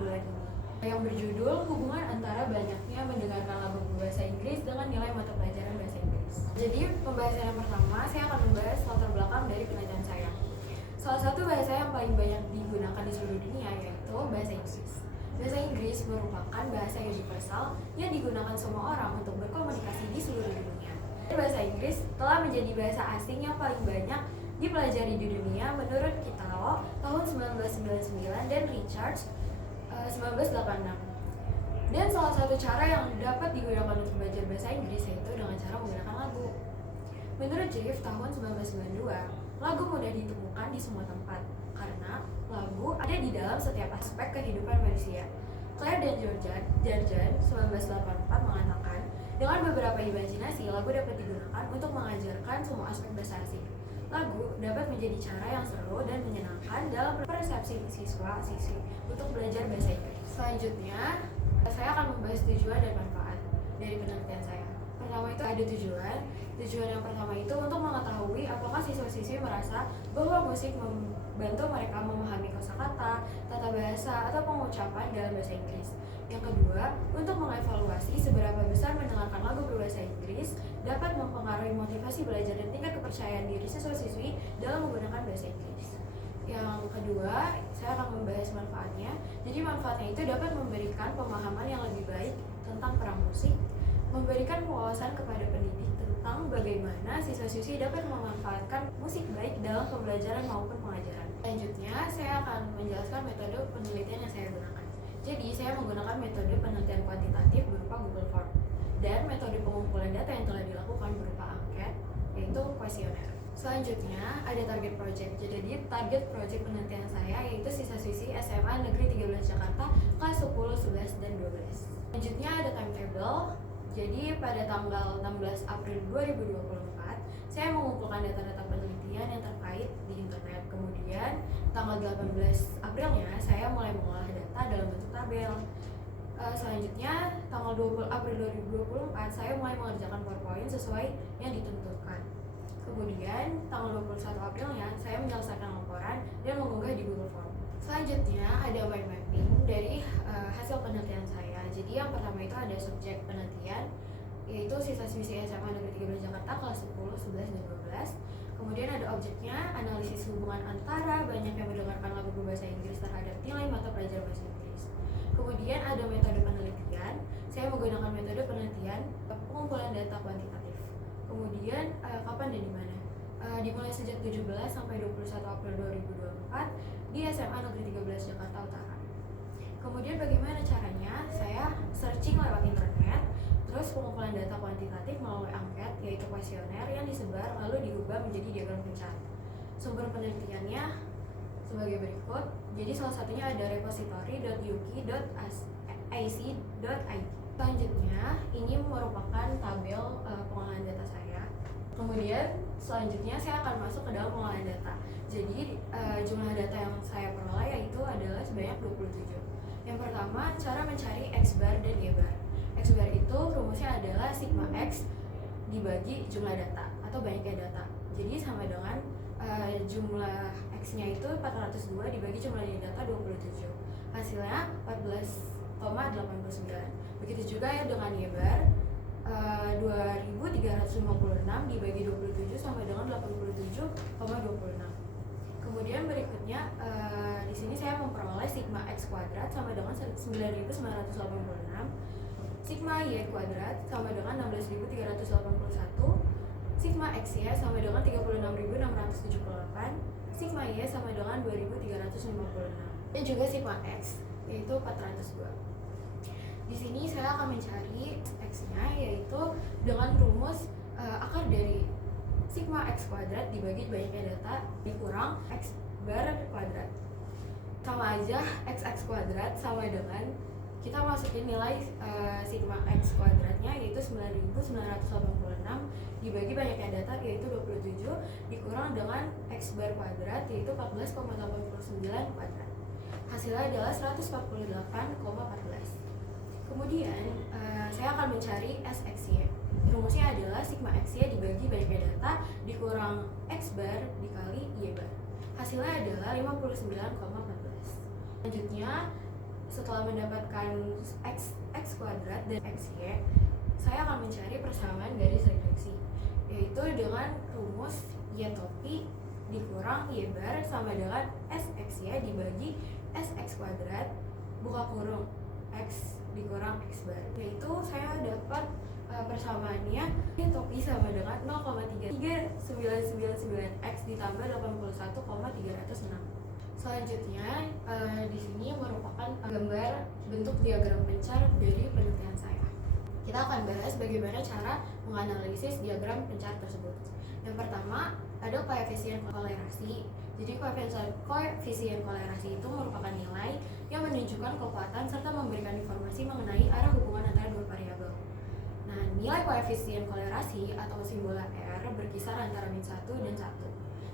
bulan ini, yang berjudul hubungan antara banyaknya mendengarkan lagu berbahasa Inggris dengan nilai mata pelajaran bahasa Inggris. Jadi pembahasan yang pertama, saya akan membahas latar belakang dari penelitian saya. Salah satu bahasa yang paling banyak digunakan di seluruh dunia yaitu bahasa Inggris. Bahasa Inggris merupakan bahasa universal yang digunakan semua orang untuk berkomunikasi di seluruh dunia. Bahasa Inggris telah menjadi bahasa asing yang paling banyak dipelajari di dunia menurut Kitao tahun 1999 dan Richards 1986. Dan salah satu cara yang dapat digunakan untuk belajar bahasa Inggris yaitu dengan cara menggunakan lagu. Menurut Jeff tahun 1992, lagu mudah ditemukan di semua tempat karena lagu ada di dalam setiap aspek kehidupan manusia. Claire dan Georgian 1984 mengatakan, dengan beberapa imajinasi, lagu dapat digunakan untuk mengajarkan semua aspek bahasa asing. Lagu dapat menjadi cara yang seru dan menyenangkan dalam persepsi siswa-siswi untuk belajar bahasa Inggris. Selanjutnya, saya akan membahas tujuan dan manfaat dari penelitian saya. Pertama itu ada tujuan. Tujuan yang pertama itu untuk mengetahui apakah siswa-siswi merasa bahwa musik membantu mereka memahami kosakata, tata bahasa, atau pengucapan dalam bahasa Inggris. Yang kedua, untuk mengevaluasi seberapa besar mendengarkan lagu berbahasa Inggris dapat mempengaruhi motivasi belajar dan tingkat kepercayaan diri siswa-siswi dalam menggunakan bahasa Inggris. Yang kedua, saya akan membahas manfaatnya. Jadi manfaatnya itu dapat memberikan pemahaman yang lebih baik tentang peran musik, memberikan wawasan kepada pendidik tentang bagaimana siswa-siswi dapat memanfaatkan musik baik dalam pembelajaran maupun pengajaran. Selanjutnya, saya akan menjelaskan metode penelitian yang saya gunakan. Jadi, saya menggunakan metode penelitian kuantitatif berupa Google Form dan metode pengumpulan data yang telah dilakukan berupa angket, yaitu kuesioner. Selanjutnya, ada target project. Jadi, target project penelitian saya yaitu siswa-siswi SMA Negeri 13 Jakarta kelas 10, 11, dan 12. Selanjutnya, ada timetable. Jadi, pada tanggal 16 April 2024, saya mengumpulkan data-data penelitian yang terkait di internet. Kemudian, tanggal 18 Aprilnya, saya mulai mengolah data dalam bentuk tabel. Selanjutnya, tanggal 20 April 2024, saya mulai mengerjakan PowerPoint sesuai yang ditentukan. Kemudian, tanggal 21 Aprilnya, saya menyelesaikan laporan dan mengunggah di Google Form. Selanjutnya, ada mind mapping dari hasil penelitian saya. Jadi, yang pertama itu ada subjek penelitian, yaitu siswa-siswi SMA Negeri 13 Jakarta kelas 10, 11, dan 12. Kemudian ada objeknya, analisis hubungan antara banyak yang mendengarkan lagu berbahasa Inggris terhadap nilai mata pelajaran bahasa Inggris. Kemudian ada metode penelitian, saya menggunakan metode penelitian pengumpulan data kuantitatif. Kemudian kapan dan di mana? Dimulai sejak 17 sampai 21 April 2024 di SMA Negeri 13 Jakarta Utara. Kemudian bagaimana caranya? Saya searching lewat internet, terus pengumpulan data kuantitatif melalui angket, yaitu kuesioner yang disebar lalu diubah menjadi diagram pencat. Sumber penelitiannya sebagai berikut. Jadi salah satunya ada repository.uki.ac.id. Selanjutnya, ini merupakan tabel pengolahan data saya. Kemudian selanjutnya saya akan masuk ke dalam pengolahan data. Jadi jumlah data yang saya peroleh yaitu adalah sebanyak 27. Yang pertama, cara mencari X bar dan Y bar. X bar itu rumusnya adalah sigma X dibagi jumlah data atau banyaknya data. Jadi sama dengan jumlah X-nya itu 402 dibagi jumlah data 27. Hasilnya 14,89. Begitu juga ya dengan Y bar, 2356 dibagi 27 sama dengan 87,26. Kemudian berikutnya di sini saya memperoleh sigma X kuadrat sama dengan 9986, sigma Y kuadrat sama dengan 16381, sigma XY sama dengan 36678, sigma Y sama dengan 2356, dan juga sigma X yaitu 402. Di sini saya akan mencari X-nya yaitu dengan rumus akar dari sigma X kuadrat dibagi banyaknya data dikurang X bar kuadrat. Sama aja, XX kuadrat sama dengan kita masukin nilai sigma X kuadratnya yaitu 9986 dibagi banyaknya data yaitu 27 dikurang dengan X bar kuadrat yaitu 14,89 kuadrat. Hasilnya adalah 148,14. Kemudian saya akan mencari SXY. Rumusnya adalah sigma XY dibagi banyaknya data dikurang X bar dikali Y bar. Hasilnya adalah 59,14. Selanjutnya setelah mendapatkan x kuadrat dan xy, saya akan mencari persamaan garis refleksi, yaitu dengan rumus y topi dikurang y bar sama dengan sxy dibagi sx kuadrat buka kurung x dikurang x bar, yaitu saya dapat persamaannya y topi sama dengan 0,33999 x ditambah 81,306. Selanjutnya di sini merupakan gambar bentuk diagram pencar dari penelitian saya. Kita akan bahas bagaimana cara menganalisis diagram pencar tersebut. Yang pertama, ada koefisien kolerasi. Jadi koefisien kolerasi itu merupakan nilai yang menunjukkan kekuatan serta memberikan informasi mengenai arah hubungan antara dua variabel. Nah, nilai koefisien kolerasi atau simbol R berkisar antara -1 dan 1.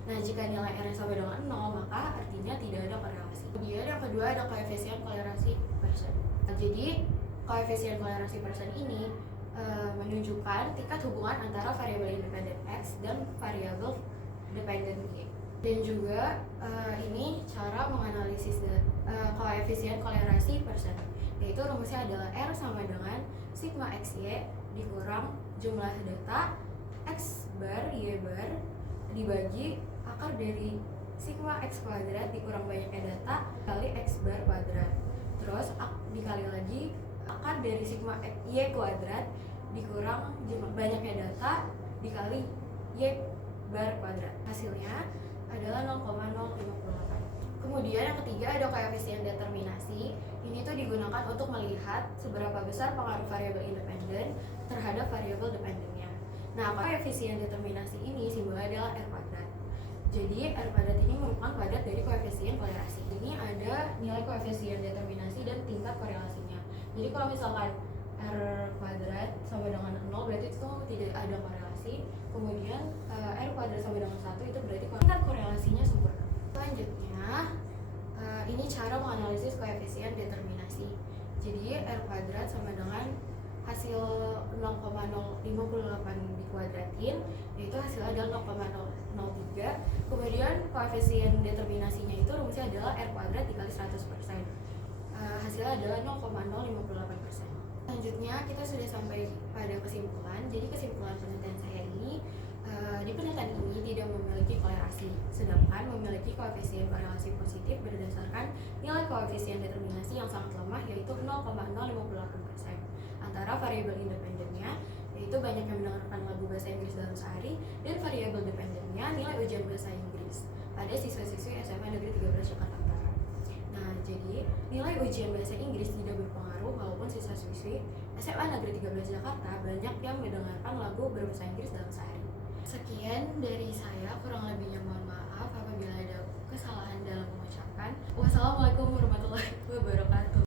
Nah, jika nilai R sama dengan 0, maka artinya tidak ada korelasi. Kemudian yang kedua ada koefisien kolerasi persen. Nah, jadi koefisien kolerasi persen ini menunjukkan tingkat hubungan antara variabel independen X dan variabel dependen Y. Dan juga ini cara menganalisis koefisien kolerasi persen, yaitu rumusnya adalah R sama dengan sigma XY dikurang jumlah data X bar Y bar dibagi akar dari sigma X kuadrat dikurang banyaknya data kali X bar kuadrat, terus dikali lagi akar dari sigma Y kuadrat dikurang banyaknya data dikali Y bar kuadrat. Hasilnya adalah 0,058. Kemudian yang ketiga ada koefisien determinasi. Ini tuh digunakan untuk melihat seberapa besar pengaruh variabel independen terhadap variabel dependennya. Nah, koefisien determinasi ini simbolnya adalah R kuadrat. Jadi R kuadrat ini merupakan kuadrat dari koefisien kolerasi. Ini ada nilai koefisien determinasi dan tingkat korelasinya. Jadi kalau misalkan R kuadrat sama dengan 0 berarti itu tidak ada korelasi. Kemudian R kuadrat sama dengan 1 itu berarti tingkat korelasinya sempurna. Selanjutnya ini cara menganalisis koefisien determinasi. Jadi R kuadrat sama dengan hasil 0,058 dikuadratin, yaitu hasilnya adalah 0,003. Kemudian koefisien determinasinya itu rumusnya adalah R kuadrat dikali 100%. Hasilnya adalah 0,058%. Selanjutnya kita sudah sampai pada kesimpulan. Jadi kesimpulan penelitian saya ini, di penelitian ini tidak memiliki kolerasi, sedangkan memiliki koefisien korelasi positif berdasarkan nilai koefisien determinasi yang sangat lemah, yaitu 0,058% antara variabel independennya, yaitu banyak yang mendengarkan lagu bahasa Inggris dalam sehari, dan variabel dependennya nilai ujian bahasa Inggris pada siswa-siswi SMA Negeri 13 Jakarta Utara. Nah, jadi nilai ujian bahasa Inggris tidak berpengaruh walaupun siswa-siswi SMA Negeri 13 Jakarta banyak yang mendengarkan lagu berbahasa Inggris dalam sehari. Sekian dari saya, kurang lebihnya mohon maaf apabila ada kesalahan dalam mengucapkan. Wassalamualaikum warahmatullahi wabarakatuh.